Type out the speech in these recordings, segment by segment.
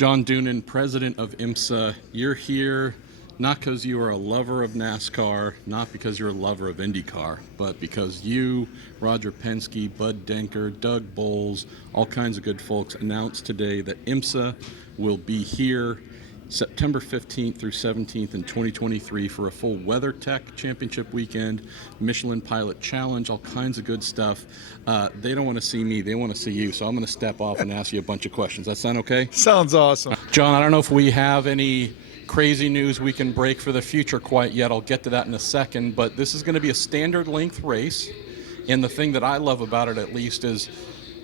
John Doonan, president of IMSA. You're here not because you are a lover of NASCAR, not because you're a lover of IndyCar, but because you, Roger Penske, Bud Denker, Doug Bowles, all kinds of good folks announced today that IMSA will be here September 15th through 17th in 2023 for a full WeatherTech Championship weekend, Michelin Pilot Challenge, all kinds of good stuff. They don't want to see me, they want to see you, so I'm going to step off and ask you a bunch of questions. That sound okay? Sounds awesome. John, I don't know if we have any crazy news we can break for the future quite yet. I'll get to that in a second, but this is going to be a standard length race, and the thing that I love about it at least is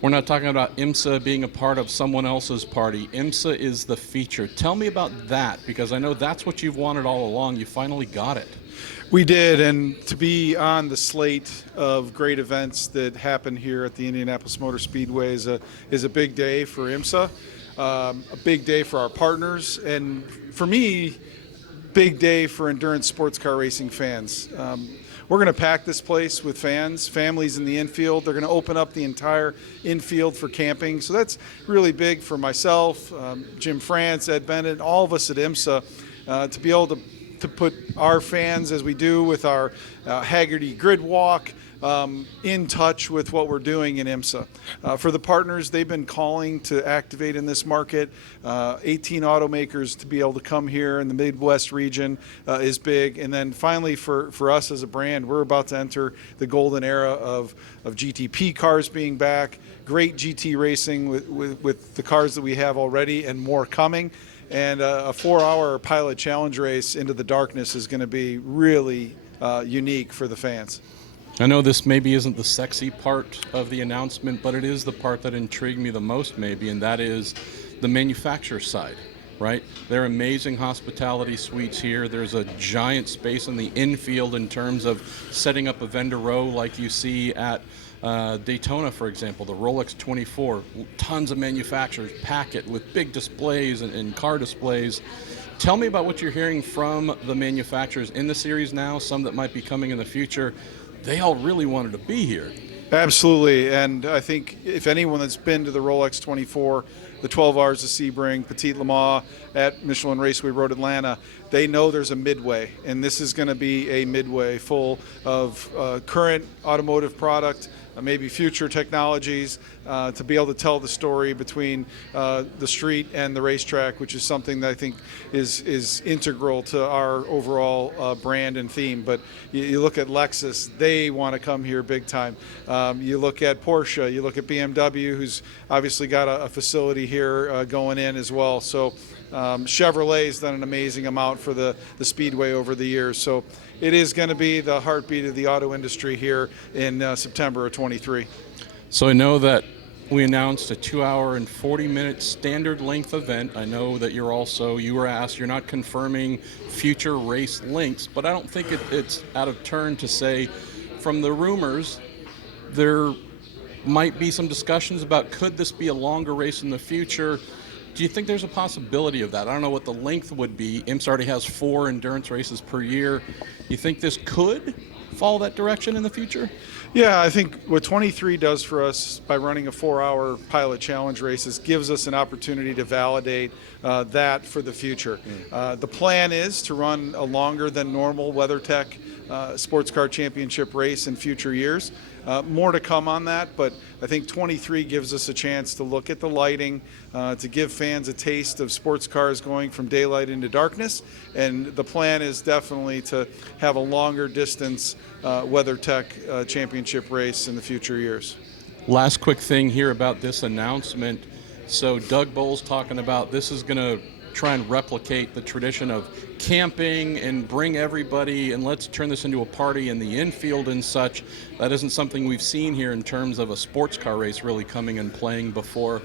we're not talking about IMSA being a part of someone else's party. IMSA is the feature. Tell me about that, because I know that's what you've wanted all along. You finally got it. We did, and to be on the slate of great events that happen here at the Indianapolis Motor Speedway is a big day for IMSA, a big day for our partners, and for me, big day for endurance sports car racing fans. We're going to pack this place with fans, families in the infield. They're going to open up the entire infield for camping. So that's really big for myself, Jim France, Ed Bennett, all of us at IMSA, to be able to put our fans, as we do with our Haggerty Grid Walk, in touch with what we're doing in IMSA. For the partners, they've been calling to activate in this market. 18 automakers to be able to come here in the Midwest region is big. And then finally, for us as a brand, we're about to enter the golden era of GTP cars being back, great GT racing with the cars that we have already and more coming. And a 4-hour pilot challenge race into the darkness is going to be really unique for the fans. I know this maybe isn't the sexy part of the announcement, but it is the part that intrigued me the most maybe, and that is the manufacturer side, right? There are amazing hospitality suites here. There's a giant space in the infield in terms of setting up a vendor row like you see at Daytona, for example, the Rolex 24. Tons of manufacturers pack it with big displays and car displays. Tell me about what you're hearing from the manufacturers in the series now, some that might be coming in the future. They all really wanted to be here. Absolutely, and I think if anyone that's been to the Rolex 24, the 12 Hours of Sebring, Petit Le Mans at Michelin Raceway Road Atlanta, they know there's a midway, and this is going to be a midway full of current automotive product, maybe future technologies, to be able to tell the story between the street and the racetrack, which is something that I think is integral to our overall brand and theme. But you look at Lexus, they want to come here big time. You look at Porsche, you look at BMW, who's obviously got a facility here going in as well. So Chevrolet's done an amazing amount for the Speedway over the years. So it is going to be the heartbeat of the auto industry here in September of 23. So I know that we announced a 2-hour and 40-minute standard length event. I know that you were asked, you're not confirming future race lengths, but I don't think it's out of turn to say, from the rumors, there might be some discussions about could this be a longer race in the future. Do you think there's a possibility of that? I don't know what the length would be. IMSA already has 4 endurance races per year. You think this could follow that direction in the future? Yeah, I think what 23 does for us by running a 4-hour pilot challenge races gives us an opportunity to validate that for the future. The plan is to run a longer than normal WeatherTech SportsCar Championship race in future years. More to come on that, but I think 23 gives us a chance to look at the lighting, to give fans a taste of sports cars going from daylight into darkness, and the plan is definitely to have a longer distance WeatherTech championship race in the future years. Last quick thing here about this announcement. So Doug Bowles talking about this is going to try and replicate the tradition of camping and bring everybody and let's turn this into a party in the infield and such. That isn't something we've seen here in terms of a sports car race really coming and playing before.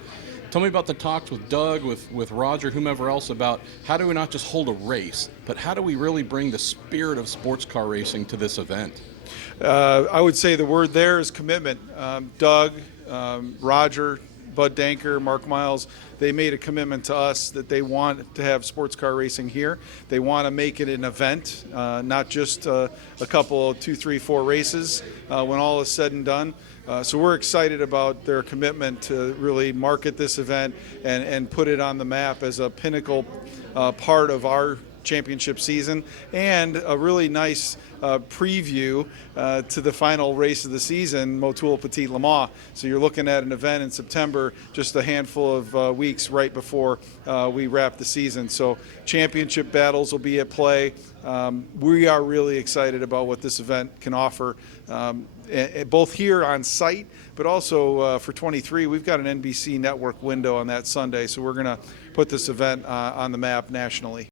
Tell me about the talks with Doug, with Roger, whomever else, about how do we not just hold a race, but how do we really bring the spirit of sports car racing to this event? I would say the word there is commitment. Doug, Roger, Bud Denker, Mark Miles, they made a commitment to us that they want to have sports car racing here. They want to make it an event, not just a couple of 2, 3, 4 races when all is said and done. So we're excited about their commitment to really market this event and put it on the map as a pinnacle part of our championship season, and a really nice preview to the final race of the season, Motul Petit Le Mans. So you're looking at an event in September, just a handful of weeks right before we wrap the season. So championship battles will be at play. We are really excited about what this event can offer, both here on site, but also for 23, we've got an NBC network window on that Sunday. So we're going to put this event on the map nationally.